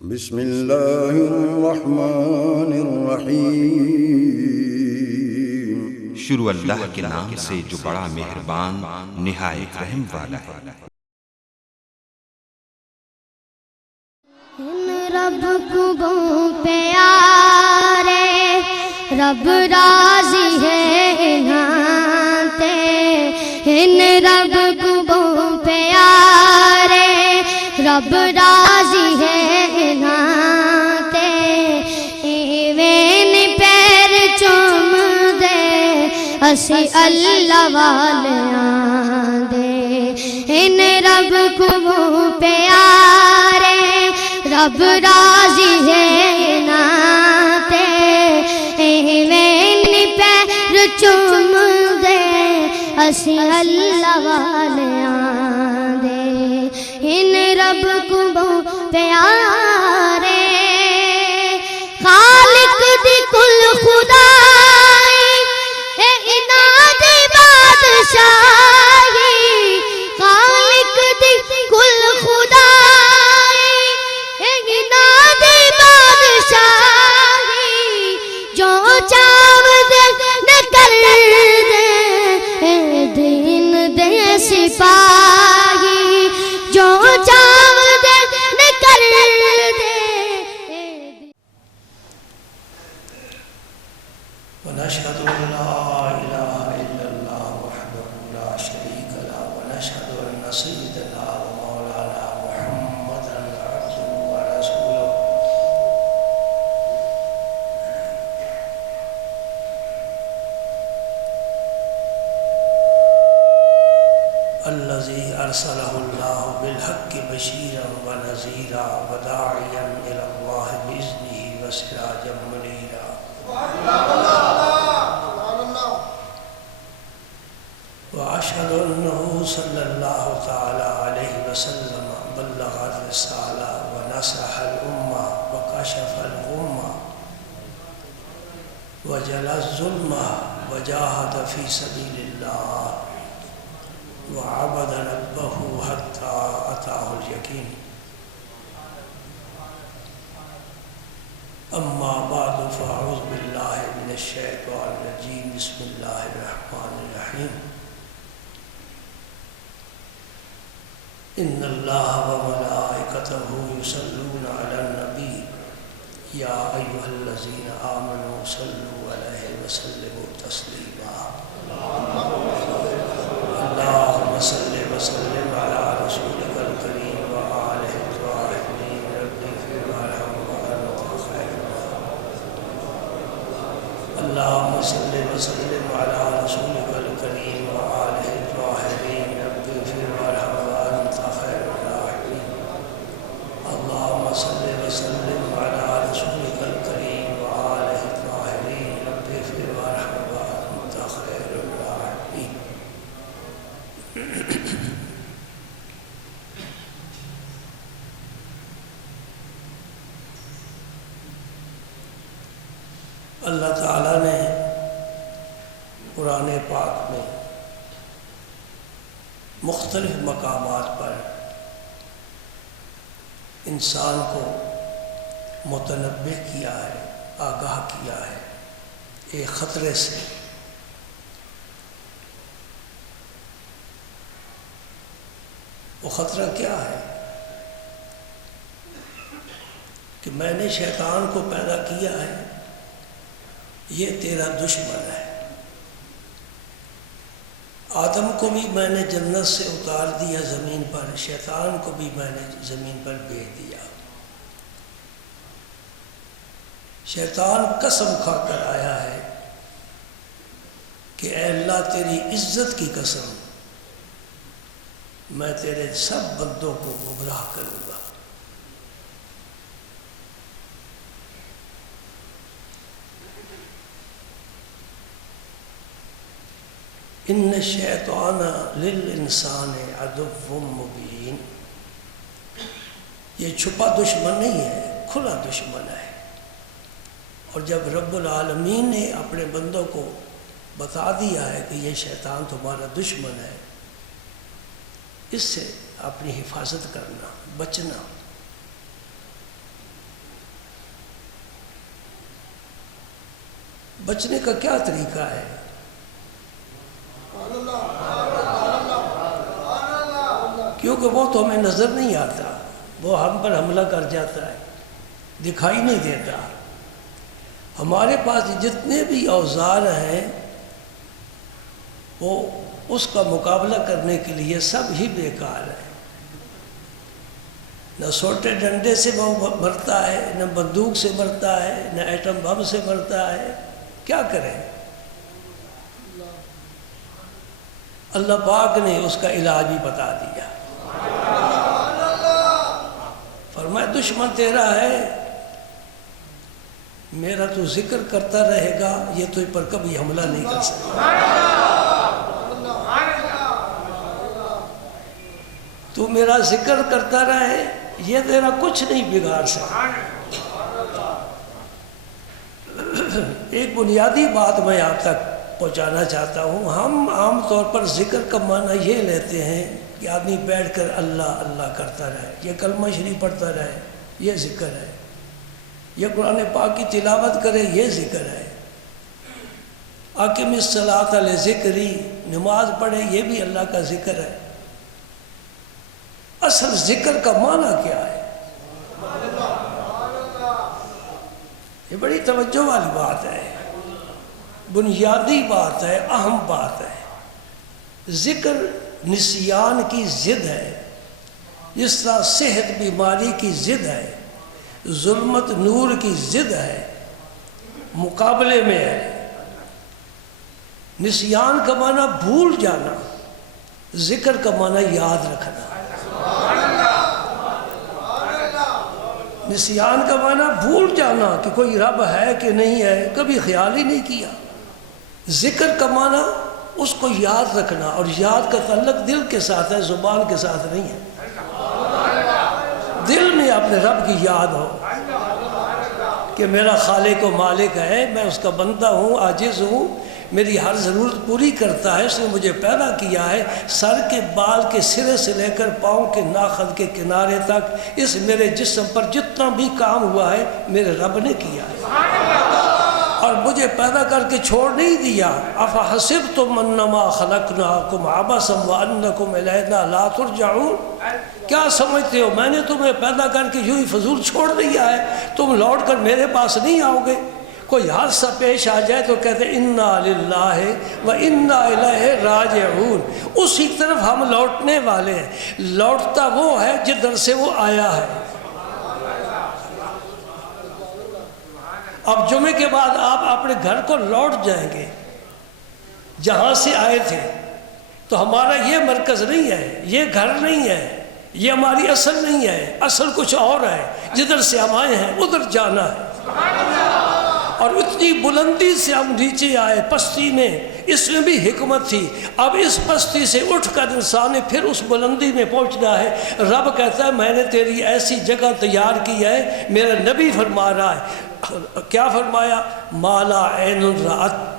بسم اللہ الرحمن الرحیم۔ شروع اللہ کے نام سے جو بڑا مہربان نہایت رحم والا ہے۔ ان رب کو پیارے رب راضی ہے انہاں ان رب کو پیارے رب راضی ہے انہاں ایویں پیر چوم دے اسی اللہ والیاں دے ان رب کو پیارے رب راضی ہے ناتے ایویں پیر چوم دے اسی اللہ والیاں دے ان رب کو پیارے خالق دی کل خدائی اے انہاں دی بادشاہی خالق دی کل خدائی اے انہاں دی بادشاہی جو چاو دے نہ کر دے اے دین دے سپاہی جو چاو دے نہ کر دے ونشهد أن لا إله إلا الله وحده لا شريك له ونشهد أن سيدنا ومولانا محمدا عبده ورسوله الذي أرسله الله بالحق بشيرا ونذيرا وداعيا إلى الله بإذنه وسراجا منيرا وأشهد أنه صلى الله تعالى عليه وسلم بلغ الرسالة ونصح الأمة وكشف الغمة وجلى الظلمة وجاهد في سبيل الله وعبد ربه حتى أتاه اليقين أما بعد فأعوذ بالله من الشيطان الرجيم بسم الله الرحمن الرحيم إن الله وملائكته يصلون على النبي يا أيها الذين آمنوا صلوا عليه وسلموا تسليما اللهم صل وسلم على رسولك الكريم وآله الطاهرين رب اغفر وارحم وأنت خير اللهم صل وسلم على رسولك الكريم وآله الطاهرين رب اغفر وارحم وأنت خير الراحمين اللهم صل وسلم على رسولك الكريم وآله الطاهرين رب اغفر وارحم وأنت خير الراحمين اللہ تعالیٰ نے قرآن پاک میں مختلف مقامات پر انسان کو متنبہ کیا ہے، آگاہ کیا ہے ایک خطرے سے۔ وہ خطرہ کیا ہے؟ کہ میں نے شیطان کو پیدا کیا ہے، یہ تیرا دشمن ہے۔ آدم کو بھی میں نے جنت سے اتار دیا زمین پر، شیطان کو بھی میں نے زمین پر بھیج دیا۔ شیطان قسم کھا کر آیا ہے کہ اے اللہ تیری عزت کی قسم، میں تیرے سب بندوں کو گمراہ کروں گا۔ ان الشیطان للانسان عدو مبین، یہ چھپا دشمن نہیں ہے، کھلا دشمن ہے۔ اور جب رب العالمین نے اپنے بندوں کو بتا دیا ہے کہ یہ شیطان تمہارا دشمن ہے، اس سے اپنی حفاظت کرنا، بچنا۔ بچنے کا کیا طریقہ ہے؟ کیونکہ وہ تو ہمیں نظر نہیں آتا، وہ ہم پر حملہ کر جاتا ہے، دکھائی نہیں دیتا۔ ہمارے پاس جتنے بھی اوزار ہیں وہ اس کا مقابلہ کرنے کے لیے سب ہی بیکار ہے۔ نہ سوٹے ڈنڈے سے وہ مرتا ہے، نہ بندوق سے مرتا ہے، نہ ایٹم بم سے مرتا ہے۔ کیا کریں؟ اللہ پاک نے اس کا علاج بھی بتا دیا۔ فرمایا دشمن تیرا ہے، میرا تو ذکر کرتا رہے گا، یہ تجھ پر کبھی حملہ نہیں کر سکتا۔ تو میرا ذکر کرتا رہے، یہ تیرا کچھ نہیں بگاڑ سکتا۔ ایک بنیادی بات میں آپ تک پہنچانا چاہتا ہوں۔ ہم عام طور پر ذکر کا معنی یہ لیتے ہیں کہ آدمی بیٹھ کر اللہ اللہ کرتا رہے، یہ کلمہ شریف پڑھتا رہے، یہ ذکر ہے، یہ قرآن پاک کی تلاوت کرے، یہ ذکر ہے، اقم الصلاۃ لذکری، نماز پڑھے، یہ بھی اللہ کا ذکر ہے۔ اصل ذکر کا معنی کیا ہے؟ یہ بڑی توجہ والی بات ہے، بنیادی بات ہے، اہم بات ہے۔ ذکر نسیان کی ضد ہے، جس طرح صحت بیماری کی ضد ہے، ظلمت نور کی ضد ہے، مقابلے میں ہے۔ نسیان کا معنی بھول جانا، ذکر کا معنی یاد رکھنا۔ نسیان کا معنی بھول جانا کہ کوئی رب ہے کہ نہیں ہے، کبھی خیال ہی نہیں کیا۔ ذکر کا معنی اس کو یاد رکھنا، اور یاد کا تعلق دل کے ساتھ ہے، زبان کے ساتھ نہیں ہے۔ دل میں اپنے رب کی یاد ہو کہ میرا خالق و مالک ہے، میں اس کا بندہ ہوں، عاجز ہوں، میری ہر ضرورت پوری کرتا ہے، اس نے مجھے پیدا کیا ہے، سر کے بال کے سرے سے لے کر پاؤں کے ناخن کے کنارے تک اس میرے جسم پر جتنا بھی کام ہوا ہے میرے رب نے کیا ہے، اور مجھے پیدا کر کے چھوڑ نہیں دیا۔ افحسبتم انما خلقناکم عبثا وانکم الینا لا ترجعون، کیا سمجھتے ہو میں نے تمہیں پیدا کر کے یوں ہی فضول چھوڑ دیا ہے، تم لوٹ کر میرے پاس نہیں آؤ گے؟ کوئی حادثہ پیش آ جائے تو کہتے ہیں انا للہ و انا الیہ راجعون، اسی طرف ہم لوٹنے والے ہیں۔ لوٹتا وہ ہے جدھر سے وہ آیا ہے۔ اب جمعے کے بعد آپ اپنے گھر کو لوٹ جائیں گے جہاں سے آئے تھے، تو ہمارا یہ مرکز نہیں ہے، یہ گھر نہیں ہے، یہ ہماری اصل نہیں ہے، اصل کچھ اور ہے۔ جدھر سے ہم آئے ہیں ادھر جانا ہے، اور اتنی بلندی سے ہم نیچے آئے پستی میں، اس میں بھی حکمت تھی۔ اب اس پستی سے اٹھ کر انسان نے پھر اس بلندی میں پہنچنا ہے۔ رب کہتا ہے میں نے تیری ایسی جگہ تیار کی ہے، میرا نبی فرما رہا ہے، کیا فرمایا؟ مالا عین رأت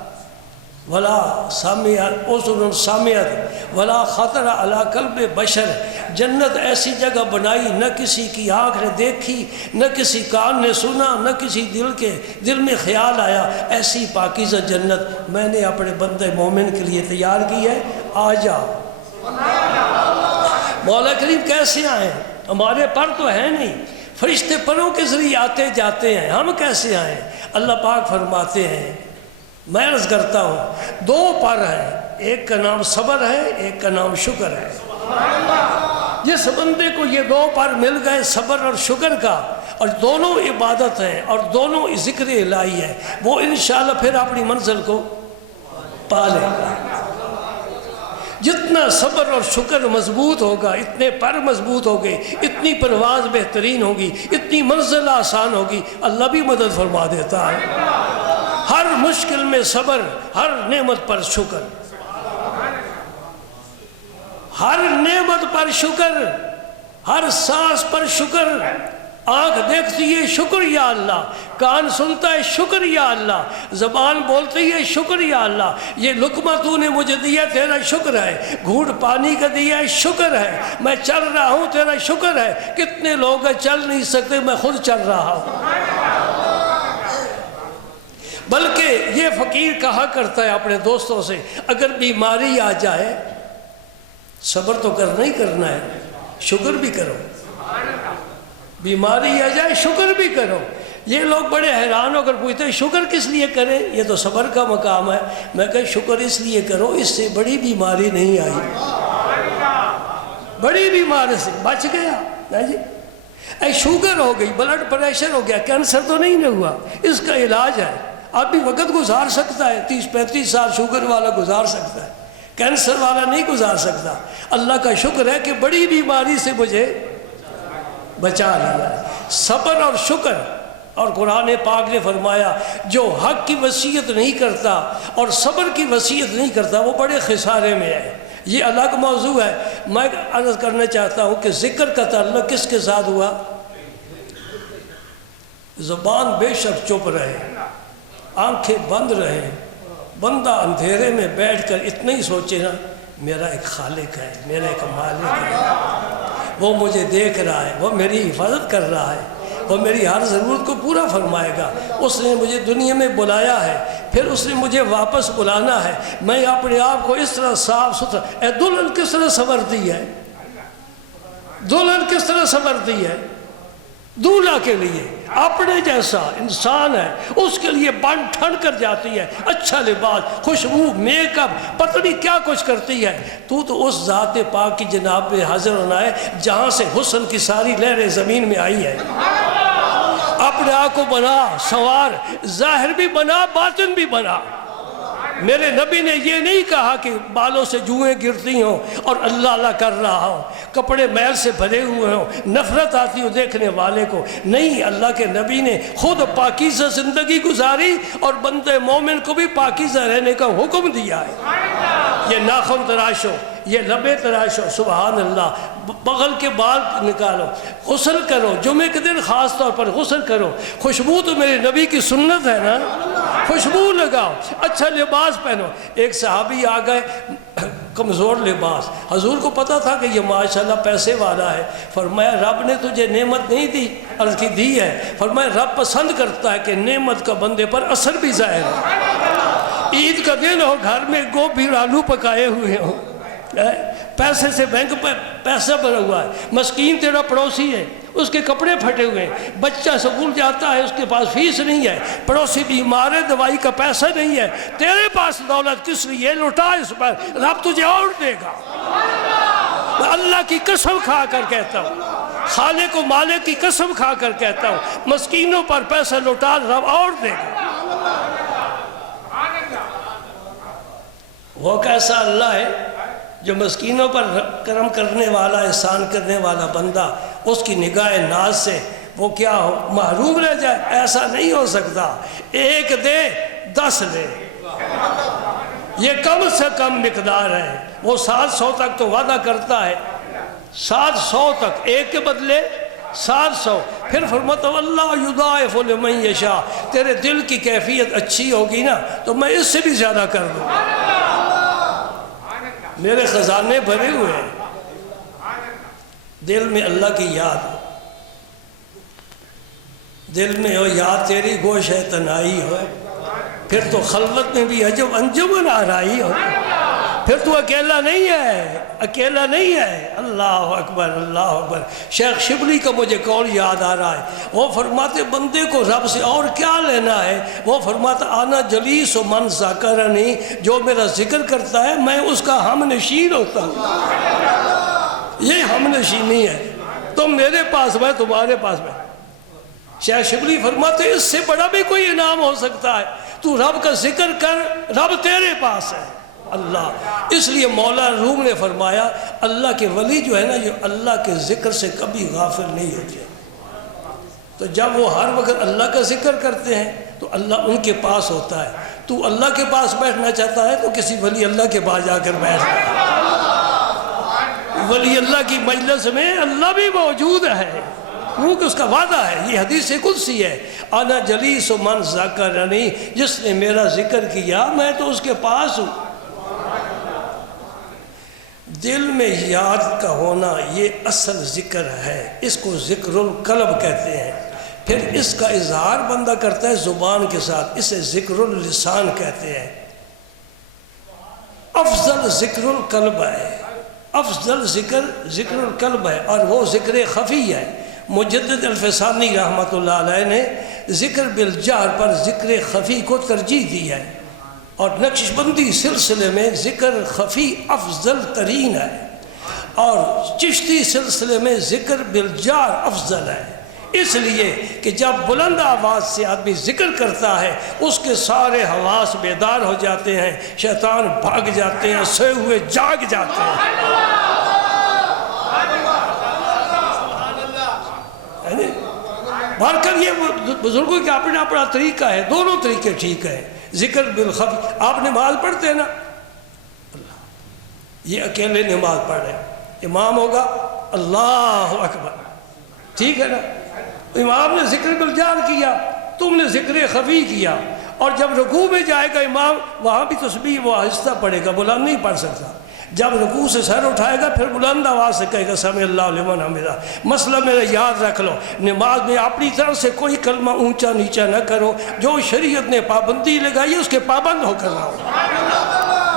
ولا سمعت اذن سمعت ولا خطر علی قلب بشر، جنت ایسی جگہ بنائی نہ کسی کی آنکھ نے دیکھی، نہ کسی کان نے سنا، نہ کسی دل میں خیال آیا، ایسی پاکیزہ جنت میں نے اپنے بندے مومن کے لیے تیار کی ہے، آ جا۔ مولا کریم کیسے آئیں؟ ہمارے پر تو ہے نہیں، فرشتے پروں کے ذریعے آتے جاتے ہیں، ہم کیسے آئیں؟ اللہ پاک فرماتے ہیں، میں عرض کرتا ہوں، دو پر ہیں، ایک کا نام صبر ہے، ایک کا نام شکر ہے۔ جس بندے کو یہ دو پر مل گئے صبر اور شکر کا، اور دونوں عبادت ہیں اور دونوں ذکر الہی ہے، وہ انشاءاللہ پھر اپنی منزل کو پا لے گا۔ جتنا صبر اور شکر مضبوط ہوگا اتنے پر مضبوط ہوگے، اتنی پرواز بہترین ہوگی، اتنی منزل آسان ہوگی، اللہ بھی مدد فرما دیتا ہے۔ ہر مشکل میں صبر، ہر نعمت پر شکر، ہر نعمت پر شکر، ہر سانس پر شکر۔ آنکھ دیکھتی ہے شکر یا اللہ، کان سنتا ہے شکر یا اللہ، زبان بولتی ہے شکر یا اللہ، یہ لقمہ تو نے مجھے دیا تیرا شکر ہے، گھونٹ پانی کا دیا ہے شکر ہے، میں چل رہا ہوں تیرا شکر ہے۔ کتنے لوگ چل نہیں سکتے، میں خود چل رہا ہوں۔ بلکہ یہ فقیر کہا کرتا ہے اپنے دوستوں سے اگر بیماری آ جائے صبر تو کرنا ہی کرنا ہے، شکر بھی کرو، بیماری آ جائے شکر بھی کرو۔ یہ لوگ بڑے حیران ہو کر پوچھتے ہیں شکر کس لیے کریں، یہ تو صبر کا مقام ہے۔ میں کہا شکر اس لیے کرو اس سے بڑی بیماری نہیں آئی، بڑی بیماری سے بچ گیا نا جی۔ اے شوگر ہو گئی، بلڈ پریشر ہو گیا، کینسر تو نہیں نہ ہوا، اس کا علاج ہے۔ آپ بھی وقت گزار سکتا ہے، 30-35 سال شوگر والا گزار سکتا ہے، کینسر والا نہیں گزار سکتا۔ اللہ کا شکر ہے کہ بڑی بیماری سے مجھے بچا لیا ہے۔ صبر اور شکر، اور قرآن پاک نے فرمایا جو حق کی وصیت نہیں کرتا اور صبر کی وصیت نہیں کرتا وہ بڑے خسارے میں ہے۔ یہ الگ موضوع ہے۔ میں عرض کرنا چاہتا ہوں کہ ذکر کا تعلق کس کے ساتھ ہوا؟ زبان بے شک چپ رہے، آنکھیں بند رہے، بندہ اندھیرے میں بیٹھ کر اتنا ہی سوچے نا میرا ایک خالق ہے، میرا ایک مالک ہے، وہ مجھے دیکھ رہا ہے، وہ میری حفاظت کر رہا ہے، وہ میری ہر ضرورت کو پورا فرمائے گا۔ اس نے مجھے دنیا میں بلایا ہے، پھر اس نے مجھے واپس بلانا ہے۔ میں اپنے آپ کو اس طرح صاف ستھرا، اے دلہن کس طرح سنورتی ہے، دلہن کس طرح سنورتی ہے، دولہا کے لیے اپنے جیسا انسان ہے اس کے لیے بن ٹھن کر جاتی ہے، اچھا لباس، خوشبو، میک اپ، پتہ نہیں کیا کچھ کرتی ہے۔ تو اس ذات پاک کی جناب میں حاضر ہونا ہے جہاں سے حسن کی ساری لہریں زمین میں آئی ہے۔ اپنے آپ کو بنا، سنوار، ظاہر بھی بنا، باطن بھی بنا۔ میرے نبی نے یہ نہیں کہا کہ بالوں سے جوئیں گرتی ہوں اور اللہ اللہ کر رہا ہوں، کپڑے میل سے بھرے ہوئے ہوں، نفرت آتی ہو دیکھنے والے کو۔ نہیں، اللہ کے نبی نے خود پاکیزہ زندگی گزاری اور بندے مومن کو بھی پاکیزہ رہنے کا حکم دیا ہے۔ یہ ناخن تراشو، یہ لبے تراشو، سبحان اللہ، بغل کے بال نکالو، غسل کرو، جمعے کے دن خاص طور پر غسل کرو۔ خوشبو تو میرے نبی کی سنت ہے نا، خوشبو لگاؤ، اچھا لباس پہنو۔ ایک صحابی آ گئے کمزور لباس، حضور کو پتا تھا کہ یہ ماشاءاللہ پیسے والا ہے۔ فرمایا رب نے تجھے نعمت نہیں دی، عرض کی دی ہے۔ فرمایا رب پسند کرتا ہے کہ نعمت کا بندے پر اثر بھی ظاہر ہو۔ عید کا دن ہو، گھر میں گوبھی اور آلو پکائے ہوئے ہوں، پیسے سے بینک پہ پیسہ بھرا ہوا ہے، مسکین تیرا پڑوسی ہے، اس کے کپڑے پھٹے ہوئے ہیں، بچہ سکول جاتا ہے، اس کے پاس فیس نہیں ہے، پڑوسی بیمار ہے، دوائی کا پیسہ نہیں ہے، تیرے پاس دولت کس لیے؟ لٹا اس پر، رب تجھے اور دے گا۔ میں اللہ کی قسم کھا کر کہتا ہوں، خالق و مالک کی قسم کھا کر کہتا ہوں، مسکینوں پر پیسہ لٹا، رب اور دے گا۔ وہ کیسا اللہ ہے جو مسکینوں پر کرم کرنے والا، احسان کرنے والا بندہ اس کی نگاہ ناز سے وہ کیا ہو محروم رہ جائے؟ ایسا نہیں ہو سکتا۔ ایک دے 10 لے، یہ کم سے کم مقدار ہے۔ وہ 700 تک تو وعدہ کرتا ہے، 700 تک، ایک کے بدلے 700۔ پھر فرماتا اللہ یضاعف لمن یشاء، تیرے دل کی کیفیت اچھی ہوگی نا تو میں اس سے بھی زیادہ کر دوں۔ میرے خزانے بھرے ہوئے ہیں، دل میں اللہ کی یاد، دل میں ہو یاد تیری گوش ہے تنہائی ہو، پھر تو خلوت میں بھی عجب انجمن آرائی ہو، پھر تو اکیلا نہیں ہے، اکیلا نہیں ہے۔ اللہ اکبر، اللہ اکبر۔ شیخ شبلی کا مجھے قول یاد آ رہا ہے، وہ فرماتے بندے کو رب سے اور کیا لینا ہے؟ وہ فرماتا آنا جلیس و من ذاکرنی، جو میرا ذکر کرتا ہے میں اس کا ہم نشین ہوتا ہوں۔ یہ ہم نشینی ہے، تم میرے پاس، میں تمہارے پاس میں۔ شیخ شبلی فرماتے اس سے بڑا بھی کوئی انعام ہو سکتا ہے؟ تو رب کا ذکر کر، رب تیرے پاس ہے۔ اللہ، اس لیے مولا روم نے فرمایا اللہ کے ولی جو ہے نا یہ اللہ کے ذکر سے کبھی غافل نہیں ہوتے۔ تو جب وہ ہر وقت اللہ کا ذکر کرتے ہیں تو اللہ ان کے پاس ہوتا ہے۔ تو اللہ کے پاس بیٹھنا چاہتا ہے تو کسی ولی اللہ کے پاس جا کر بیٹھ، ولی اللہ کی مجلس میں اللہ بھی موجود ہے، کیونکہ اس کا وعدہ ہے۔ یہ حدیث قدسی ہے، انا جلیس من ذکرنی، جس نے میرا ذکر کیا میں تو اس کے پاس ہوں۔ دل میں یاد کا ہونا یہ اصل ذکر ہے، اس کو ذکر القلب کہتے ہیں۔ پھر اس کا اظہار بندہ کرتا ہے زبان کے ساتھ، اسے ذکر اللسان کہتے ہیں۔ افضل ذکر القلب ہے، افضل ذکر القلب ہے، اور وہ ذکر خفی ہے۔ مجدد الفسانی رحمۃ اللہ علیہ نے ذکر بالجہر پر ذکر خفی کو ترجیح دی ہے، اور نقش بندی سلسلے میں ذکر خفی افضل ترین ہے، اور چشتی سلسلے میں ذکر بالجہر افضل ہے۔ اس لیے کہ جب بلند آواز سے آدمی ذکر کرتا ہے اس کے سارے حواس بیدار ہو جاتے ہیں، شیطان بھاگ جاتے ہیں، سوئے ہوئے جاگ جاتے ہیں۔ بہرکل یہ بزرگوں کے اپنا اپنا طریقہ ہے، دونوں طریقے ٹھیک ہے۔ ذکر بالخفی، آپ نماز پڑھتے ہیں نا، یہ اکیلے نماز پڑھ رہے ہیں، امام ہوگا اللہ اکبر، ٹھیک ہے نا، امام نے ذکر بالجہر کیا، تم نے ذکر خفی کیا، اور جب رکوع میں جائے گا امام وہاں بھی تسبیح وہ آہستہ پڑھے گا، بلند نہیں پڑھ سکتا۔ جب رکوع سے سر اٹھائے گا پھر بلند آواز سے کہے گا سمع اللہ لمن حمدہ۔ مسئلہ میرا یاد رکھ لو، نماز میں اپنی طرف سے کوئی کلمہ اونچا نیچا نہ کرو، جو شریعت نے پابندی لگائی ہے اس کے پابند ہو کر رہو۔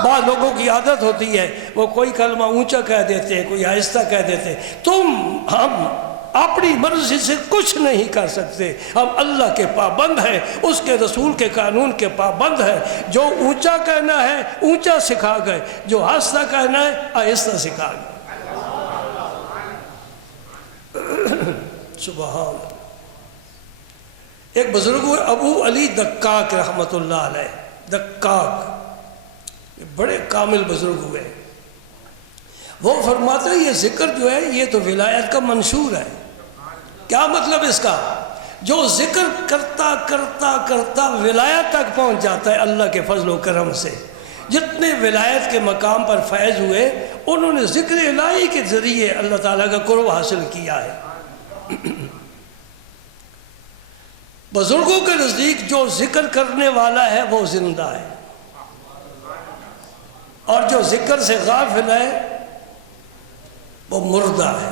بعض لوگوں کی عادت ہوتی ہے وہ کوئی کلمہ اونچا کہہ دیتے ہیں، کوئی آہستہ کہہ دیتے ہیں۔ ہم اپنی مرضی سے کچھ نہیں کر سکتے، ہم اللہ کے پابند ہیں، اس کے رسول کے قانون کے پابند ہیں۔ جو اونچا کہنا ہے اونچا سکھا گئے، جو آہستہ کہنا ہے آہستہ سکھا گئے۔ سبحان اللہ۔ ایک بزرگ ہوئے ابو علی دقاق رحمۃ اللہ علیہ، دقاق بڑے کامل بزرگ ہوئے، وہ فرماتے ہیں یہ ذکر جو ہے یہ تو ولایت کا منشور ہے۔ کیا مطلب اس کا؟ جو ذکر کرتا کرتا کرتا ولایت تک پہنچ جاتا ہے اللہ کے فضل و کرم سے۔ جتنے ولایت کے مقام پر فیض ہوئے انہوں نے ذکر الہی کے ذریعے اللہ تعالیٰ کا قرب حاصل کیا ہے۔ بزرگوں کے نزدیک جو ذکر کرنے والا ہے وہ زندہ ہے، اور جو ذکر سے غافل ہے وہ مردہ ہے۔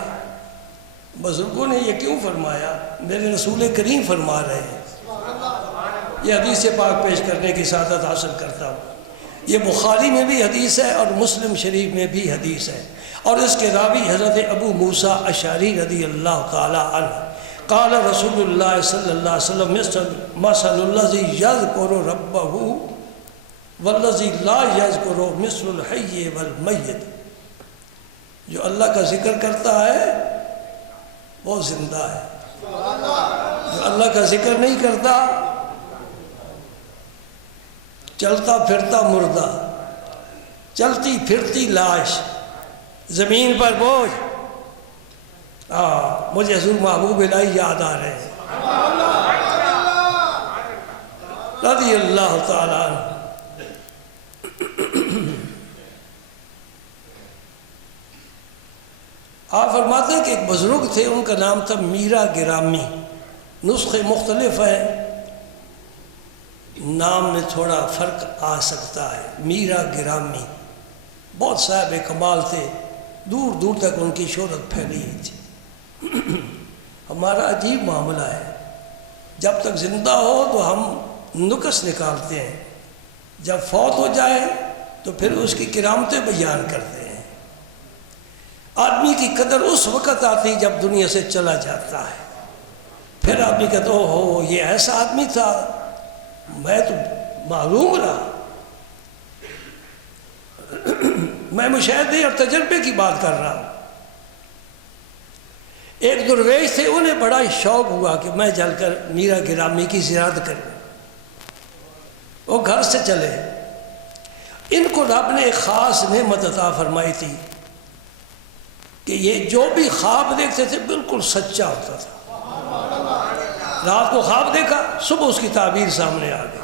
بزرگوں نے یہ کیوں فرمایا؟ میرے رسول کریم فرما رہے ہیں، یہ حدیث پاک پیش کرنے کی سعادت حاصل کرتا ہوں۔ یہ بخاری میں بھی حدیث ہے اور مسلم شریف میں بھی حدیث ہے، اور اس کے راوی حضرت ابو موسیٰ اشعری رضی اللہ تعالی عنہ قال رسول اللہ صلی اللہ علیہ وسلم مثل الذی یذکر ربہ والذی لا یذکر مثل الحی والمیت۔ جو اللہ کا ذکر کرتا ہے وہ زندہ ہے، جو اللہ کا ذکر نہیں کرتا چلتا پھرتا مردہ، چلتی پھرتی لاش، زمین پر بوجھ۔ مجھے حضور محبوب الہی یاد آ رہے ہیں رضی اللہ تعالیٰ عنہ۔ آپ فرماتے ہیں کہ ایک بزرگ تھے، ان کا نام تھا میرا گرامی، نسخے مختلف ہیں، نام میں تھوڑا فرق آ سکتا ہے۔ میرا گرامی بہت صاحب کمال تھے، دور دور تک ان کی شہرت پھیلی ہوئی تھی۔ ہمارا عجیب معاملہ ہے، جب تک زندہ ہو تو ہم نقص نکالتے ہیں، جب فوت ہو جائے تو پھر اس کی کرامتیں بیان کرتے ہیں۔ آدمی کی قدر اس وقت آتی جب دنیا سے چلا جاتا ہے، پھر آدمی کہتا او ہو یہ ایسا آدمی تھا، میں تو معلوم رہا۔ میں مشاہدے اور تجربے کی بات کر رہا ہوں۔ ایک درویش تھے، انہیں بڑا شوق ہوا کہ میں جل کر میرا گرامی کی زیارت کروں۔ وہ گھر سے چلے، ان کو رب نے ایک خاص نعمت عطا فرمائی تھی کہ یہ جو بھی خواب دیکھتے تھے بالکل سچا ہوتا تھا۔ رات کو خواب دیکھا، صبح اس کی تعبیر سامنے آ گئی۔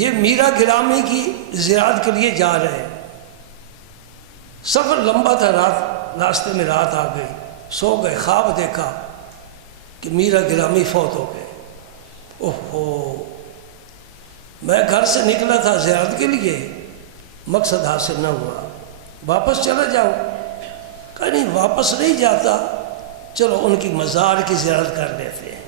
یہ میرا گرامی کی زیارت کے لیے جا رہے ہیں، سفر لمبا تھا، راستے میں رات آ گئی، سو گئے، خواب دیکھا کہ میرا گرامی فوت ہو گئے۔ اوہو، میں گھر سے نکلا تھا زیارت کے لیے، مقصد حاصل نہ ہوا، واپس چلا جاؤں؟ کہا نہیں، واپس نہیں جاتا، چلو ان کی مزار کی زیارت کر لیتے ہیں۔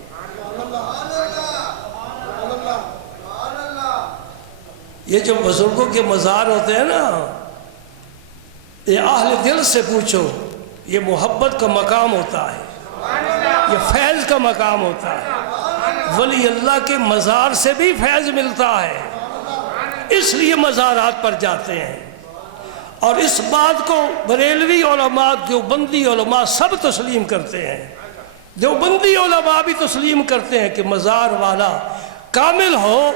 یہ جو بزرگوں کے مزار ہوتے ہیں نا، یہ اہل دل سے پوچھو، یہ محبت کا مقام ہوتا ہے، یہ فیض کا مقام ہوتا ہے۔ ولی اللہ کے مزار سے بھی فیض ملتا ہے، اس لیے مزارات پر جاتے ہیں۔ اور اس بات کو بریلوی علماء، دیوبندی علماء سب تسلیم کرتے ہیں۔ دیوبندی علماء بھی تسلیم کرتے ہیں کہ مزار والا کامل ہو،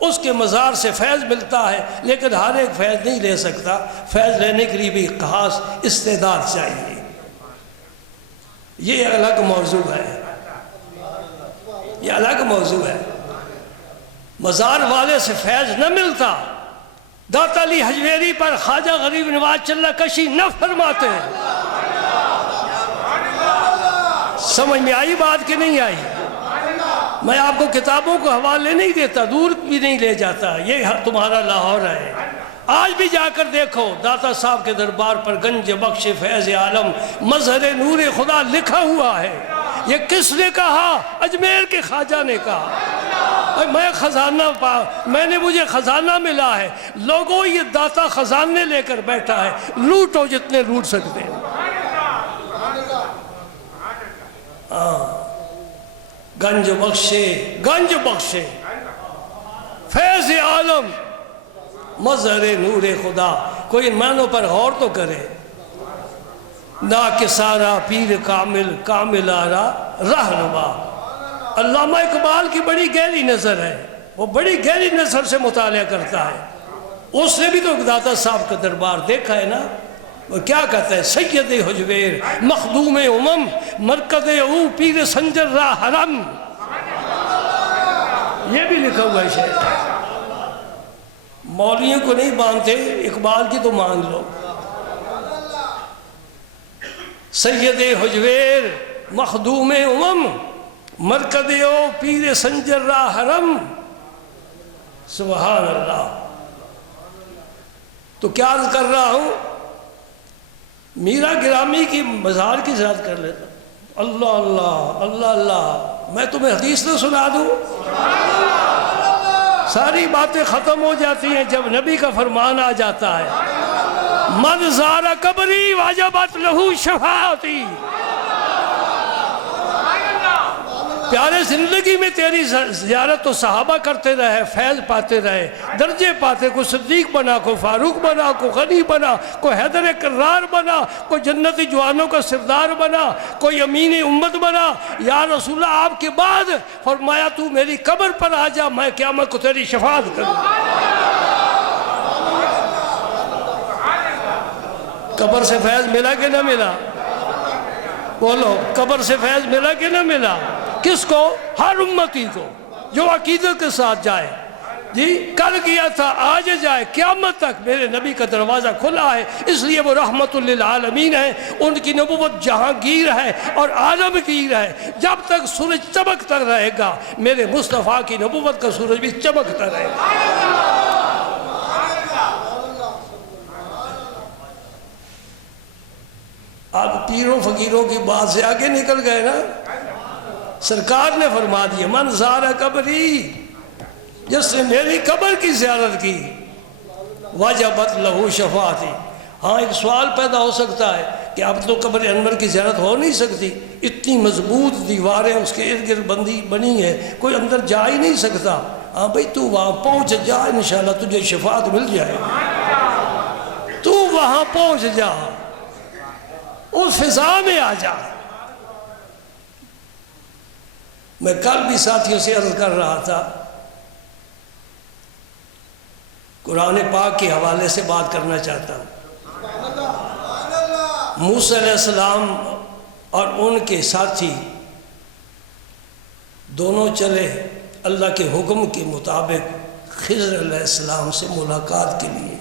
اس کے مزار سے فیض ملتا ہے، لیکن ہر ایک فیض نہیں لے سکتا، فیض لینے کے لیے بھی خاص استعداد چاہیے۔ یہ الگ موضوع ہے، یہ الگ موضوع ہے۔ مزار والے سے فیض نہ ملتا، داتا علی حجویری پر خواجہ غریب نواز چلہ کشی نہ فرماتے۔ سمجھ میں آئی بات کہ نہیں آئی؟ میں آپ کو کتابوں کو حوالے نہیں دیتا، دور بھی نہیں لے جاتا، یہ تمہارا لاہور ہے۔ آج بھی جا کر دیکھو، داتا صاحب کے دربار پر گنج بخش فیض عالم مظہر نور خدا لکھا ہوا ہے۔ یہ کس نے کہا؟ اجمیر کے خواجہ نے کہا۔ میں خزانہ میں نے مجھے خزانہ ملا ہے، لوگوں یہ داتا خزانے لے کر بیٹھا ہے، لوٹو جتنے لوٹ سکتے ہیں۔ گنج بخشے فیض عالم مظہر نور خدا۔ کوئی ان معنوں پر غور تو کرے۔ نا کسارا پیر کامل آرا رہنما۔ علامہ اقبال کی بڑی گہری نظر ہے، وہ بڑی گہری نظر سے مطالعہ کرتا ہے۔ اس نے بھی تو داتا صاحب کا دربار دیکھا ہے نا، وہ کیا کہتا ہے؟ سید حجویر مخدوم امم مرکز او پیر سنجر را حرم۔ یہ بھی لکھا ہوا ہے شاید۔ مولویوں کو نہیں مانتے، اقبال کی تو مان لو۔ سید حجویر مخدوم امم مرکز او پیر سنجر را حرم۔ سبحان اللہ۔ تو کیا عرض کر رہا ہوں؟ میرا گرامی کی مزار کی زیارت کر لیتا۔ اللہ اللہ اللہ اللہ، میں تمہیں حدیث نہ سنا دوں؟ ساری باتیں ختم ہو جاتی ہیں جب نبی کا فرمان آ جاتا ہے، من زار قبری واجبت لہو شفاعتی۔ پیارے زندگی میں تیری زیارت تو صحابہ کرتے رہے، فیض پاتے رہے، درجے پاتے، کوئی صدیق بنا، کوئی فاروق بنا، کوئی غنی بنا، کوئی حیدر کرار بنا، کوئی جنتی جوانوں کا سردار بنا، کوئی امین امت بنا۔ یا رسول اللہ آپ کے بعد فرمایا تو میری قبر پر آ جا، میں قیامت کو تیری شفاعت کروں۔ قبر سے فیض ملا کہ نہ ملا؟ بولو، قبر سے فیض ملا کہ نہ ملا؟ کس کو؟ ہر امتی کو جو عقیدت کے ساتھ جائے۔ جی کل کیا تھا، آج جائے، قیامت تک میرے نبی کا دروازہ کھلا ہے، اس لیے وہ رحمت للعالمین ہے۔ ان کی نبوت جہانگیر ہے اور عالمگیر ہے۔ جب تک سورج چمکتا رہے گا، میرے مصطفیٰ کی نبوت کا سورج بھی چمکتا رہے گا۔ آپ پیروں فقیروں کی بات سے آگے نکل گئے نا۔ سرکار نے فرما دیا، من زار قبری، جس نے میری قبر کی زیارت کی، وجبت لہو شفاعتی۔ ہاں ایک سوال پیدا ہو سکتا ہے کہ اب تو قبر انور کی زیارت ہو نہیں سکتی، اتنی مضبوط دیواریں اس کے ارد گرد بنی ہے، کوئی اندر جا ہی نہیں سکتا۔ ہاں بھئی تو وہاں پہنچ جا، انشاءاللہ تجھے شفاعت مل جائے۔ تو وہاں پہنچ جا، اس فضا میں آ جا۔ میں کل بھی ساتھیوں سے عرض کر رہا تھا، قرآن پاک کے حوالے سے بات کرنا چاہتا ہوں۔ موسیٰ علیہ السلام اور ان کے ساتھی دونوں چلے اللہ کے حکم کے مطابق خضر علیہ السلام سے ملاقات کے لیے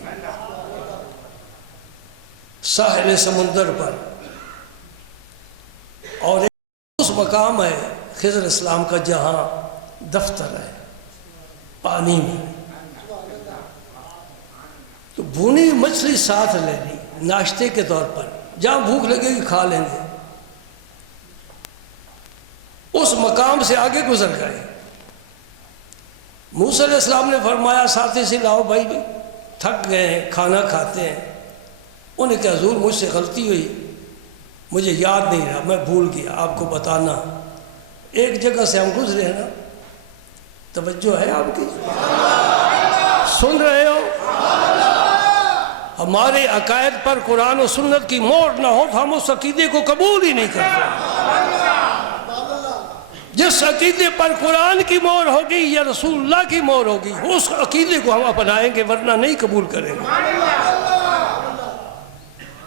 ساحل سمندر پر، اور اس مقام ہے خضر اسلام کا جہاں دفتر ہے پانی میں۔ تو بھونی مچھلی ساتھ لے لی ناشتے کے طور پر، جہاں بھوک لگے گی کھا لیں گے۔ اس مقام سے آگے گزر گئے۔ موسیٰ علیہ السلام نے فرمایا ساتھی سے لاؤ بھائی تھک گئے ہیں، کھانا کھاتے ہیں۔ انہوں نے کہا حضور مجھ سے غلطی ہوئی، مجھے یاد نہیں رہا، میں بھول گیا آپ کو بتانا۔ ایک جگہ سے ہم گزرے ہیں نا، توجہ ہے آپ کی؟ سن رہے ہو؟ ہمارے عقائد پر قرآن و سنت کی مہر نہ ہو تو ہم اس عقیدے کو قبول ہی نہیں کرتے۔ جس عقیدے پر قرآن کی مہر ہوگی یا رسول اللہ کی مہر ہوگی اس عقیدے کو ہم اپنائیں گے، ورنہ نہیں قبول کریں گے۔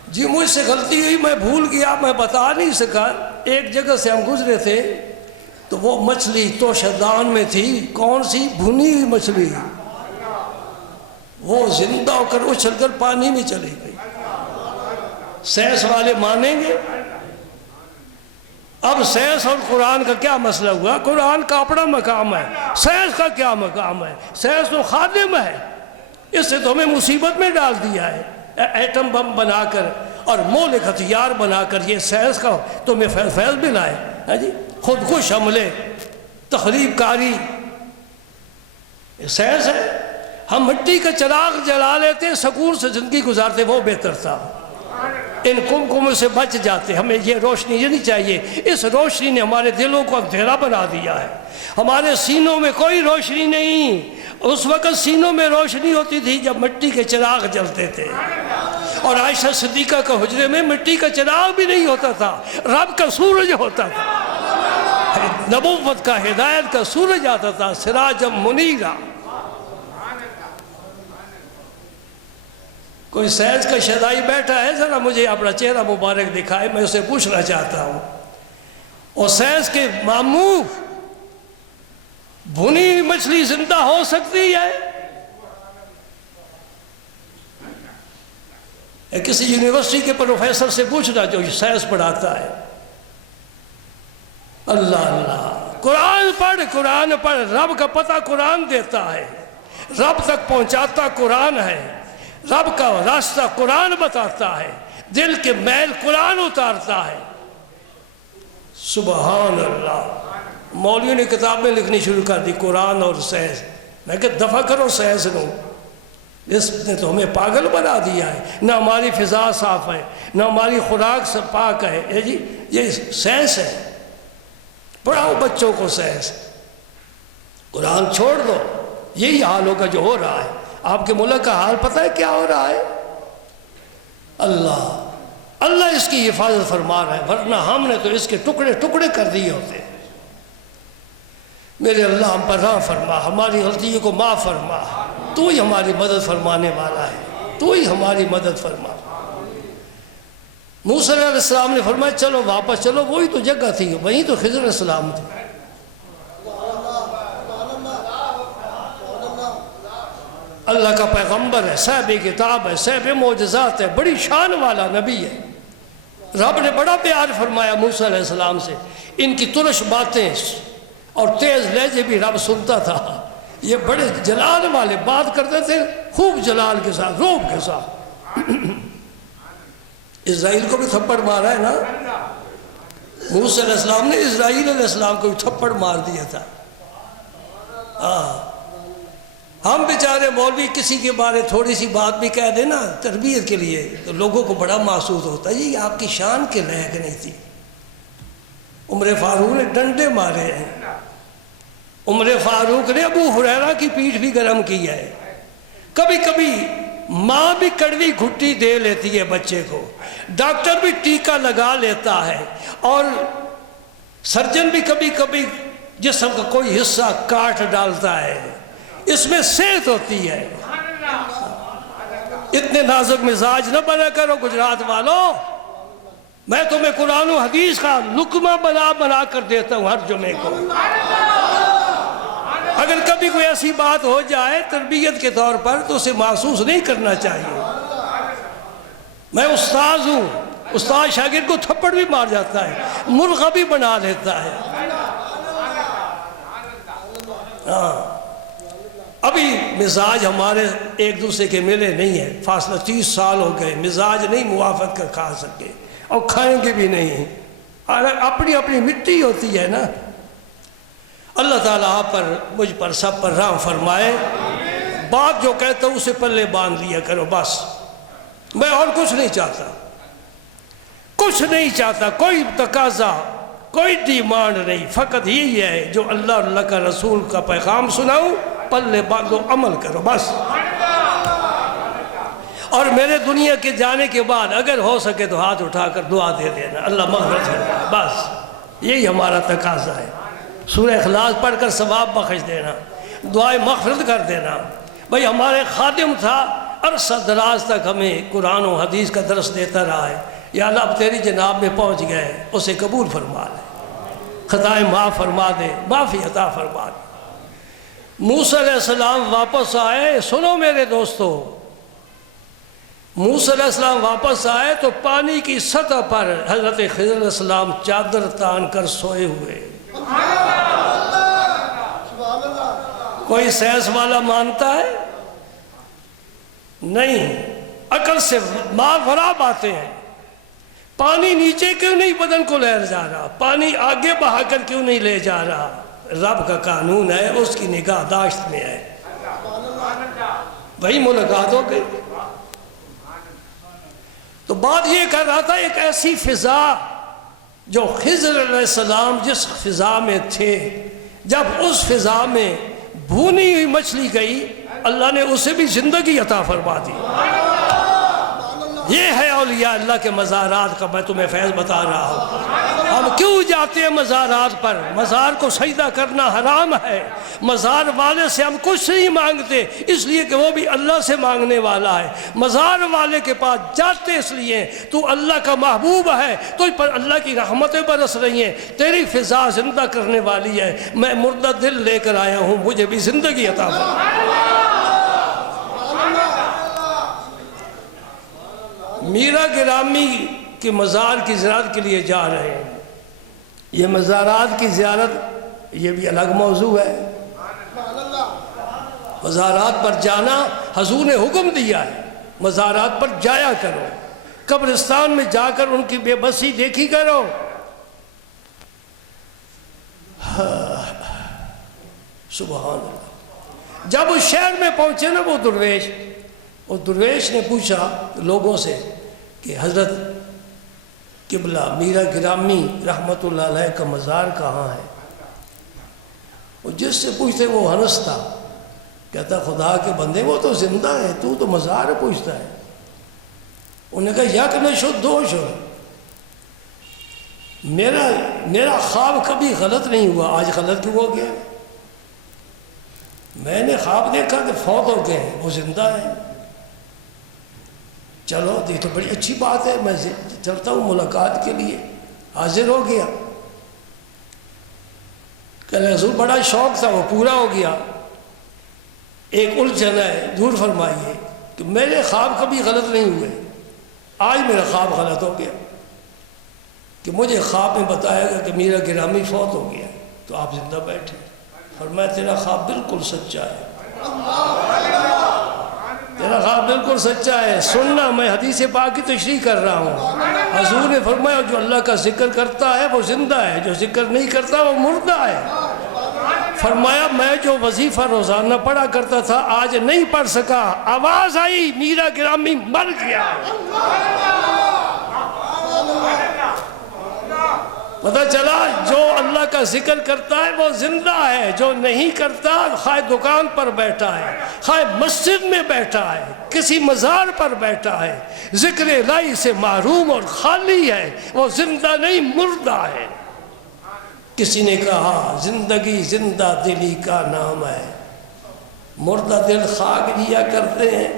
جی مجھ سے غلطی ہوئی، میں بھول گیا، میں بتا نہیں سکا۔ ایک جگہ سے ہم گزرے تھے تو وہ مچھلی توشدان میں تھی، کون سی؟ بھنی ہوئی مچھلی، وہ زندہ ہو کر اچھل کر پانی میں چلی گئی۔ سائنس والے مانیں گے؟ اب سائنس اور قرآن کا کیا مسئلہ ہوا؟ قرآن کا اپنا مقام ہے، سائنس کا کیا مقام ہے؟ سائنس تو خادم ہے، اس سے تو ہمیں مصیبت میں ڈال دیا ہے۔ ایٹم بم بنا کر اور مہلک ہتھیار بنا کر یہ سائنس کا تمہیں فیض بھی لائے ہے جی، خودکش حملے، تخریب کاری، یہ سائنس ہے۔ ہم مٹی کا چراغ جلا لیتے، سکون سے زندگی گزارتے، وہ بہتر تھا۔ ان کمکموں سے بچ جاتے، ہمیں یہ روشنی یہ نہیں چاہیے۔ اس روشنی نے ہمارے دلوں کو اندھیرا بنا دیا ہے، ہمارے سینوں میں کوئی روشنی نہیں۔ اس وقت سینوں میں روشنی ہوتی تھی جب مٹی کے چراغ جلتے تھے، اور عائشہ صدیقہ کا حجرے میں مٹی کا چراغ بھی نہیں ہوتا تھا، رب کا سورج ہوتا تھا، نبوت کا، ہدایت کا سورج آتا تھا، سراجم منیرا۔ کوئی سائنس کا شہدائی بیٹھا ہے، ذرا مجھے اپنا چہرہ مبارک دکھائے، میں اسے پوچھنا چاہتا ہوں۔ اور سائنس کے ماموں، بھنی ہوئی مچھلی زندہ ہو سکتی ہے؟ کسی یونیورسٹی کے پروفیسر سے پوچھنا جو سائنس پڑھاتا ہے۔ اللہ اللہ، قرآن پڑھ، قرآن پڑھ، رب کا پتہ قرآن دیتا ہے، رب تک پہنچاتا قرآن ہے، رب کا راستہ قرآن بتاتا ہے، دل کے میل قرآن اتارتا ہے۔ سبحان اللہ۔ مولوی نے کتابیں لکھنی شروع کر دی قرآن اور سائنس، میں کہ دفع کرو سائنس نو، اس نے تو ہمیں پاگل بنا دیا ہے۔ نہ ہماری فضا صاف ہے، نہ ہماری خوراک سے پاک ہے، جی یہ سائنس ہے۔ پڑھاؤ بچوں کو سائنس، قرآن چھوڑ دو۔ یہی حال ہوگا جو ہو رہا ہے۔ آپ کے ملک کا حال پتہ ہے کیا ہو رہا ہے؟ اللہ اس کی حفاظت فرما رہا ہے، ورنہ ہم نے تو اس کے ٹکڑے ٹکڑے کر دیے ہوتے۔ میرے اللہ ہم پر رحم فرما، ہماری غلطیوں کو معاف فرما، تو ہی ہماری مدد فرمانے والا ہے، تو ہی ہماری مدد فرما۔ موسیٰ علیہ السلام نے فرمایا چلو واپس چلو، وہی تو جگہ تھی، وہیں تو خضر علیہ السلام تھے۔ اللہ کا پیغمبر ہے، صاحب کتاب ہے، صاحب معجزات ہے، بڑی شان والا نبی ہے۔ رب نے بڑا پیار فرمایا موسیٰ علیہ السلام سے۔ ان کی ترش باتیں اور تیز لہجے بھی رب سنتا تھا۔ یہ بڑے جلال والے بات کرتے تھے، خوب جلال کے ساتھ، روب کے ساتھ۔ اسرائیل کو بھی تھپڑ مارا ہے نا، موسیٰ علیہ السلام نے اسرائیل علیہ السلام کو بھی تھپڑ مار دیا تھا۔ ہم بیچارے مولوی کسی کے بارے تھوڑی سی بات بھی کہہ دیں نا تربیت کے لیے تو لوگوں کو بڑا محسوس ہوتا ہے، یہ آپ کی شان کے لائق نہیں تھی۔ عمر فاروق نے ڈنڈے مارے ہیں، عمر فاروق نے ابو ہریرہ کی پیٹھ بھی گرم کی ہے۔ کبھی کبھی ماں بھی کڑوی گھٹی دے لیتی ہے بچے کو، ڈاکٹر بھی ٹیکہ لگا لیتا ہے، اور سرجن بھی کبھی کبھی جسم کا کوئی حصہ کاٹ ڈالتا ہے۔ اس میں صحت ہوتی ہے۔ اتنے نازک مزاج نہ بنا کرو گجرات والوں، میں تمہیں قرآن و حدیث کا لقمہ بنا کر دیتا ہوں ہر جمعے کو۔ اگر کبھی کوئی ایسی بات ہو جائے تربیت کے طور پر تو اسے محسوس نہیں کرنا چاہیے۔ میں استاذ ہوں، استاد شاگرد کو تھپڑ بھی مار جاتا ہے، مرغہ بھی بنا لیتا ہے۔ ابھی مزاج ہمارے ایک دوسرے کے ملے نہیں ہیں، فاصلہ 30 سال ہو گئے، مزاج نہیں موافق کر کھا سکے اور کھائیں گے بھی نہیں۔ اور اپنی اپنی مٹی ہوتی ہے نا، اللہ تعالیٰ آپ پر مجھ پر سب پر رحم فرمائے. بات جو کہتا ہوں اسے پلے باندھ لیا کرو بس. میں اور کچھ نہیں چاہتا, کچھ نہیں چاہتا, کوئی تقاضا, کوئی ڈیمانڈ نہیں. فقط یہی ہے جو اللہ اور اللہ کا رسول کا پیغام سناؤں, پلے باندھو, عمل کرو بس. اور میرے دنیا کے جانے کے بعد اگر ہو سکے تو ہاتھ اٹھا کر دعا دے دینا, اللہ مغفرت فرمائے. بس یہی ہمارا تقاضا ہے. سورہ اخلاص پڑھ کر ثواب بخش دینا, دعائیں مغفرت کر دینا. بھئی ہمارے خادم تھا, عرصہ دراز تک ہمیں قرآن و حدیث کا درس دیتا رہا ہے. یا اللہ اب تیری جناب میں پہنچ گئے, اسے قبول فرما لے, خطائیں معاف فرما دے, معافی عطا فرما دے. موسیٰ علیہ السلام واپس آئے. سنو میرے دوستو, موسیٰ علیہ السلام واپس آئے تو پانی کی سطح پر حضرت خضر علیہ السلام چادر تان کر سوئے ہوئے. کوئی سینس والا مانتا ہے؟ نہیں. عقل سے ماورا باتیں ہیں. پانی نیچے کیوں نہیں بدن کو لے جا رہا, پانی آگے بہا کر کیوں نہیں لے جا رہا؟ رب کا قانون ہے, اس کی نگاہ داشت میں ہے. وہی ملاقات ہو گئی. تو بات یہ کر رہا تھا, ایک ایسی فضا جو خضر علیہ السلام جس فضا میں تھے, جب اس فضا میں بھونی ہوئی مچھلی گئی, اللہ نے اسے بھی زندگی عطا فرما دی. یہ ہے اولیاء اللہ کے مزارات کا میں تمہیں فیض بتا رہا ہوں. ہم کیوں جاتے ہیں مزارات پر؟ مزار کو سجدہ کرنا حرام ہے. مزار والے سے ہم کچھ نہیں مانگتے, اس لیے کہ وہ بھی اللہ سے مانگنے والا ہے. مزار والے کے پاس جاتے اس لیے تو اللہ کا محبوب ہے, تو پر اللہ کی رحمتیں برس رہی ہیں, تیری فضا زندہ کرنے والی ہے. میں مردہ دل لے کر آیا ہوں, مجھے بھی زندگی عطا فرما. میرا گرامی کے مزار کی زیارت کے لیے جا رہے ہیں. یہ مزارات کی زیارت یہ بھی الگ موضوع ہے. مزارات پر جانا حضور نے حکم دیا ہے, مزارات پر جایا کرو, قبرستان میں جا کر ان کی بے بسی دیکھی کرو. سبحان اللہ. جب اس شہر میں پہنچے نا وہ درویش نے پوچھا لوگوں سے کہ حضرت قبلہ میرا گرامی رحمت اللہ علیہ کا مزار کہاں ہے؟ وہ جس سے پوچھتے وہ ہنستا, کہتا خدا کے بندے وہ تو زندہ ہے, تو مزار پوچھتا ہے. انہوں نے کہا یک نشد دو شد, میرا خواب کبھی غلط نہیں ہوا, آج غلط کیوں ہو گیا؟ میں نے خواب دیکھا کہ فوت ہو گئے, وہ زندہ ہے. چلو یہ تو بڑی اچھی بات ہے, میں چلتا ہوں ملاقات کے لیے. حاضر ہو گیا. کہ حضور بڑا شوق تھا, وہ پورا ہو گیا. ایک الجھن ہے, دور فرمائیے کہ میرے خواب کبھی غلط نہیں ہوئے, آج میرا خواب غلط ہو گیا کہ مجھے خواب میں بتایا گیا کہ میرا گرامی فوت ہو گیا, تو آپ زندہ بیٹھے. فرمایا تیرا خواب بالکل سچا ہے, تیرا خواب بالکل سچا ہے. سننا, میں حدیث پاک کی تشریح کر رہا ہوں. حضور نے فرمایا جو اللہ کا ذکر کرتا ہے وہ زندہ ہے, جو ذکر نہیں کرتا وہ مردہ ہے. فرمایا میں جو وظیفہ روزانہ پڑھا کرتا تھا آج نہیں پڑھ سکا. آواز آئی میرا گرامی مر گیا. پتہ چلا جو اللہ کا ذکر کرتا ہے وہ زندہ ہے, جو نہیں کرتا خواہ دکان پر بیٹھا ہے, خواہ مسجد میں بیٹھا ہے, کسی مزار پر بیٹھا ہے, ذکر الہی سے محروم اور خالی ہے, وہ زندہ نہیں مردہ ہے. کسی نے کہا زندگی زندہ دلی کا نام ہے, مردہ دل خاک دیا کرتے ہیں.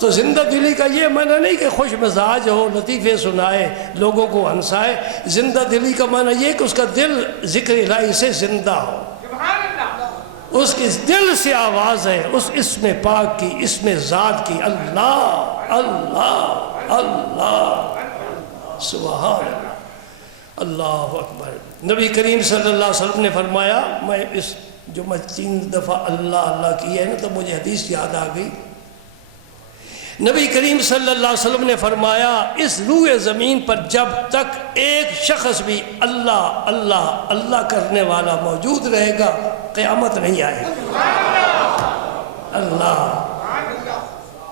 تو زندہ دلی کا یہ معنی نہیں کہ خوش مزاج ہو, لطیفے سنائے, لوگوں کو ہنسائے. زندہ دلی کا معنی یہ کہ اس کا دل ذکر الہی سے زندہ ہو, اس کے دل سے آواز ہے اس اسم پاک کی, اسم ذات کی, اللہ اللہ اللہ, سبحان اللہ, اللہ اکبر. نبی کریم صلی اللہ علیہ وسلم نے فرمایا, میں اس جو میں 3 دفعہ اللہ اللہ کی ہے نا تو مجھے حدیث یاد آ گئی. نبی کریم صلی اللہ علیہ وسلم نے فرمایا اس روئے زمین پر جب تک ایک شخص بھی اللہ اللہ اللہ کرنے والا موجود رہے گا قیامت نہیں آئے گا۔ اللہ،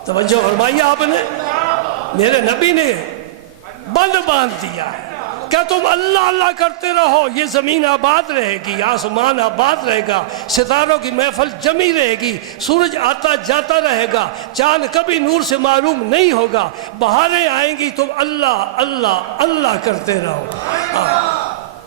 توجہ فرمائیے آپ نے، میرے نبی نے بند باندھ دیا ہے کہ تم اللہ اللہ کرتے رہو، یہ زمین آباد رہے گی، آسمان آباد رہے گا، ستاروں کی محفل جمی رہے گی، سورج آتا جاتا رہے گا، چاند کبھی نور سے معلوم نہیں ہوگا، بہاریں آئیں گی، تم اللہ اللہ اللہ کرتے رہو۔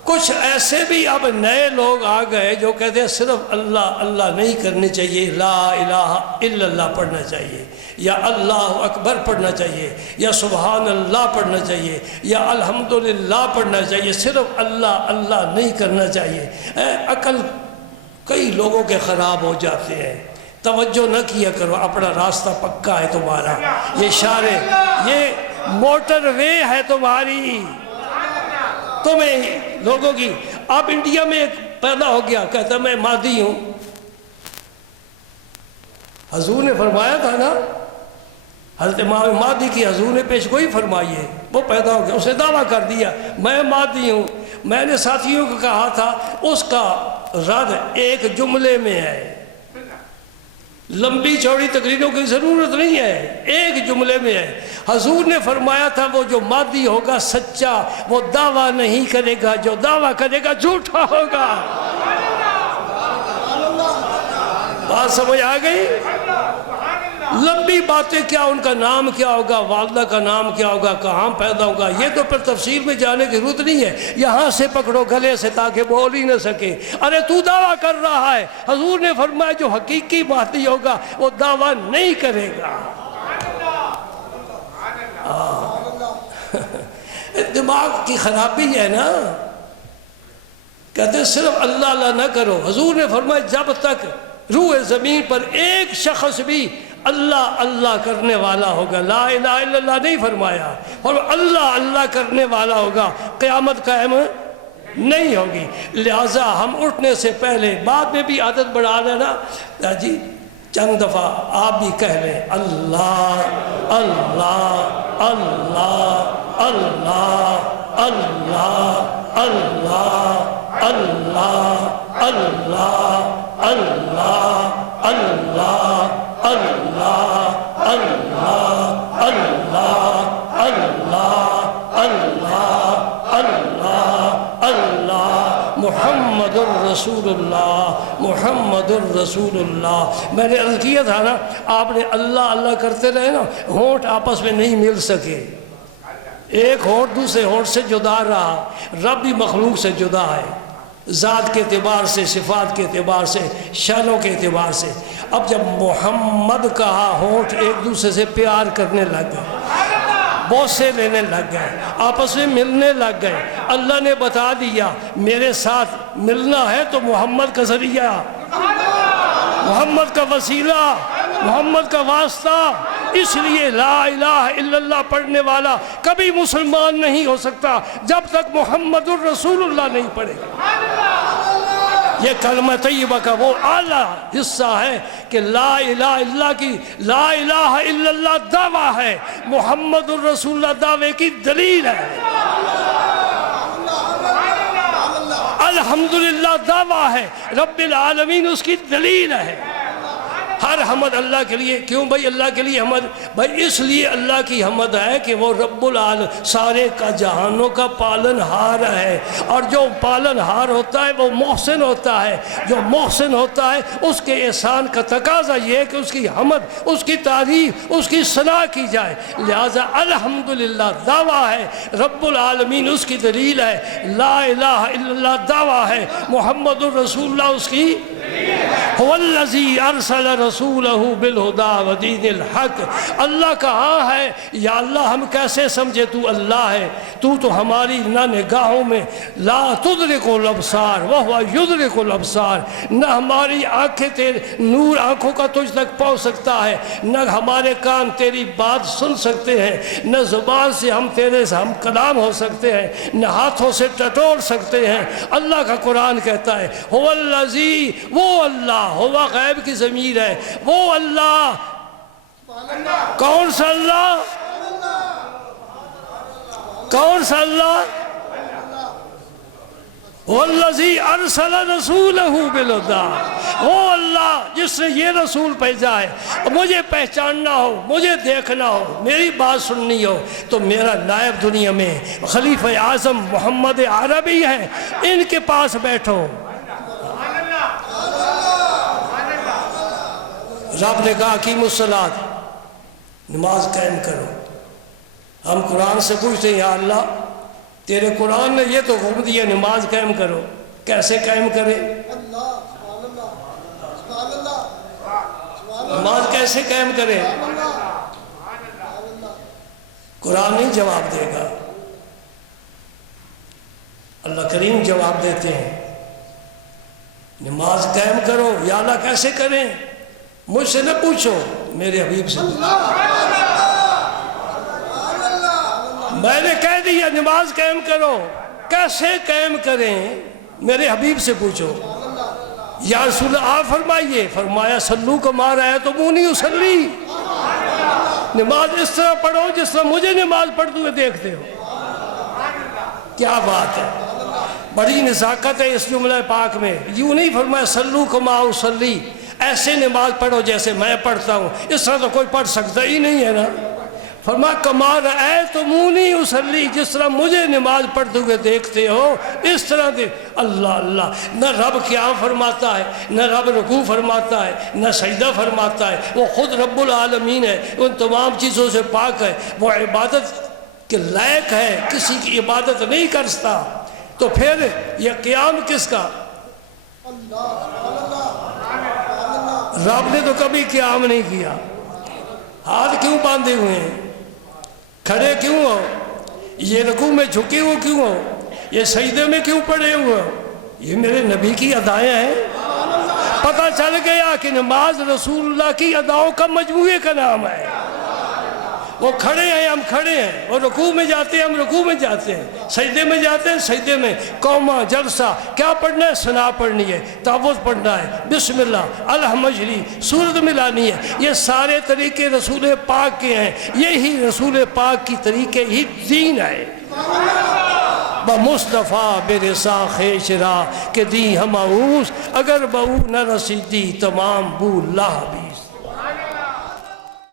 کچھ ایسے بھی اب نئے لوگ آ گئے جو کہتے ہیں صرف اللہ اللہ نہیں کرنی چاہیے، لا الہ الا اللہ پڑھنا چاہیے، یا اللہ اکبر پڑھنا چاہیے، یا سبحان اللہ پڑھنا چاہیے، یا الحمدللہ پڑھنا چاہیے، صرف اللہ اللہ نہیں کرنا چاہیے۔ عقل کئی لوگوں کے خراب ہو جاتے ہیں، توجہ نہ کیا کرو، اپنا راستہ پکا ہے تمہارا، یہ اشارے، یہ موٹر وے ہے تمہاری، تمہیں لوگوں کی۔ اب انڈیا میں ایک پیدا ہو گیا، کہتا میں مادی ہوں، حضور نے فرمایا تھا نا، حضرت امام مہدی کی حضور نے پیش گوئی فرمائی ہے، وہ پیدا ہو گیا، اس نے دعویٰ کر دیا میں مہدی ہوں۔ میں نے ساتھیوں کو کہا تھا اس کا رد ایک جملے میں ہے، لمبی چوڑی تقریروں کی ضرورت نہیں ہے، ایک جملے میں ہے۔ حضور نے فرمایا تھا وہ جو مادی ہوگا سچا وہ دعویٰ نہیں کرے گا، جو دعویٰ کرے گا جھوٹا ہوگا۔ بات سمجھ آ گئی؟ لمبی باتیں کیا، ان کا نام کیا ہوگا، والدہ کا نام کیا ہوگا، کہاں پیدا ہوگا، یہ تو پھر تفصیل میں جانے کی ضرورت نہیں ہے، یہاں سے پکڑو گلے سے تاکہ بول ہی نہ سکے۔ ارے تو دعویٰ کر رہا ہے، حضور نے فرمایا جو حقیقی مہدی ہوگا وہ دعویٰ نہیں کرے گا۔ دماغ کی خرابی ہے نا، کہتے ہیں صرف اللہ اللہ نہ کرو۔ حضور نے فرمایا جب تک روح زمین پر ایک شخص بھی اللہ اللہ کرنے والا ہوگا، لا الہ الا اللہ نہیں فرمایا، اور اللہ اللہ کرنے والا ہوگا، قیامت قائم نہیں ہوگی۔ لہٰذا ہم اٹھنے سے پہلے، بعد میں بھی عادت بڑھا لینا جی، چند دفعہ آپ بھی کہہ لیں اللہ اللہ اللہ اللہ اللہ اللہ اللہ اللہ اللہ اللہ اللہ اللہ اللہ اللہ اللہ اللہ محمد الرسول اللہ محمد الرسول اللہ۔ میں نے عرض کیا تھا نا، آپ نے اللہ اللہ کرتے رہے نا، ہونٹ آپس میں نہیں مل سکے، ایک ہونٹ دوسرے ہونٹ سے جدا رہا۔ رب بھی مخلوق سے جدا ہے، ذات کے اعتبار سے، صفات کے اعتبار سے، شانوں کے اعتبار سے۔ اب جب محمد کہا، ہونٹ ایک دوسرے سے پیار کرنے لگ گئے، بوسے لینے لگ گئے، آپس میں ملنے لگ گئے۔ اللہ نے بتا دیا میرے ساتھ ملنا ہے تو محمد کا ذریعہ، محمد کا وسیلہ، محمد کا واسطہ۔ اس لیے لا الہ الا اللہ پڑھنے والا کبھی مسلمان نہیں ہو سکتا جب تک محمد الرسول اللہ نہیں پڑھے گا۔ یہ کلمہ طیبہ کا وہ اعلیٰ حصہ ہے کہ لا الہ الا اللہ کی، لا الہ الا اللہ دعویٰ ہے، محمد الرسول اللہ دعوے کی دلیل ہے، الحمدللہ دعویٰ ہے، رب العالمین اس کی دلیل ہے۔ ہر حمد اللہ کے لیے۔ کیوں بھائی اللہ کے لیے حمد؟ بھائی اس لیے اللہ کی حمد ہے کہ وہ رب العالمین سارے کا جہانوں کا پالن ہار ہے، اور جو پالن ہار ہوتا ہے وہ محسن ہوتا ہے، جو محسن ہوتا ہے اس کے احسان کا تقاضا یہ ہے کہ اس کی حمد، اس کی تعریف، اس کی ثنا کی جائے۔ لہٰذا الحمدللہ دعویٰ ہے، رب العالمین اس کی دلیل ہے، لا الہ الا اللہ دعویٰ ہے، محمد الرسول اللہ اس کی هو الذی ارسل رسولہ بالہدی ودین الحق۔ اللہ کہاں ہے؟ یا اللہ ہم کیسے سمجھے تو اللہ ہے؟ تو ہماری نہ نگاہوں میں لا تدرک الابصار وہو یدرک الابصار، نہ ہماری آنکھیں تیرے نور آنکھوں کا تجھ تک پہنچ سکتا ہے، نہ ہمارے کان تیری بات سن سکتے ہیں، نہ زبان سے ہم تیرے سے ہم کلام ہو سکتے ہیں، نہ ہاتھوں سے ٹٹول سکتے ہیں۔ اللہ کا قرآن کہتا ہے هو الذی، وہ اللہ، ہوا غیب کی ضمیر ہے، وہ اللہ کون سا اللہ؟ کون سا اللہ؟ والذی ارسل رسولہ بالہدی، وہ اللہ جس نے یہ رسول بھیجا ہے۔ مجھے پہچاننا ہو، مجھے دیکھنا ہو، میری بات سننی ہو تو میرا نائب دنیا میں خلیفہ اعظم محمد عربی ہے، ان کے پاس بیٹھو۔ رب نے کہا اقیموا الصلاۃ، نماز قائم کرو۔ ہم قرآن سے پوچھتے ہیں یا اللہ تیرے قرآن نے یہ تو حکم دیا نماز قائم کرو، کیسے قائم کرے؟ نماز کیسے قائم کرے؟ قرآن نہیں جواب دے گا، اللہ کریم جواب دیتے ہیں نماز قائم کرو۔ یا اللہ کیسے کریں؟ مجھ سے نہ پوچھو، میرے حبیب سے پوچھو۔ میں نے کہہ دیا نماز قائم کرو، کیسے قائم کریں میرے حبیب سے پوچھو۔ یا رسول اللہ آپ فرمائیے، فرمایا صلو کما رأیتمونی اصلی، نماز اس طرح پڑھو جس طرح مجھے نماز پڑھتے ہوئے دیکھتے ہو۔ کیا بات ہے، بڑی نزاکت ہے اس جملہ پاک میں۔ یوں نہیں فرمایا صلو کما اصلی، ایسے نماز پڑھو جیسے میں پڑھتا ہوں، اس طرح تو کوئی پڑھ سکتا ہی نہیں ہے نا۔ فرمایا کما رأیتمونی اصلی، جس طرح مجھے نماز پڑھتے ہوئے دیکھتے ہو اس طرح دے۔ اللہ اللہ، نہ رب قیام فرماتا ہے، نہ رب رکوع فرماتا ہے، نہ سجدہ فرماتا ہے، وہ خود رب العالمین ہے، ان تمام چیزوں سے پاک ہے، وہ عبادت کے لائق ہے، کسی کی عبادت نہیں کرتا، تو پھر یہ قیام کس کا؟ رب نے تو کبھی قیام نہیں کیا۔ ہاتھ کیوں باندھے ہوئے ہیں؟ کھڑے کیوں ہو؟ یہ رکوع میں جھکے ہوئے کیوں ہو؟ یہ سجدے میں کیوں پڑے ہوئے ہو؟ یہ میرے نبی کی ادائیں ہیں۔ پتہ چل گیا کہ نماز رسول اللہ کی اداؤں کا مجموعے کا نام ہے۔ وہ کھڑے ہیں ہم کھڑے ہیں، وہ رکوع میں جاتے ہیں ہم رکوع میں جاتے ہیں، سجدے میں جاتے ہیں سجدے میں۔ قوما جلسہ کیا پڑھنا ہے؟ ثنا پڑھنی ہے، تعوذ پڑھنا ہے، بسم اللہ الحمجری سورت ملانی ہے۔ یہ سارے طریقے رسول پاک کے ہیں، یہی رسول پاک کی طریقے ہی دین ہے۔ بمصطفیٰ برسا خیشرا کہ دی ہم آؤس، اگر بہو نہ رسیدی تمام بو اللہ بیس۔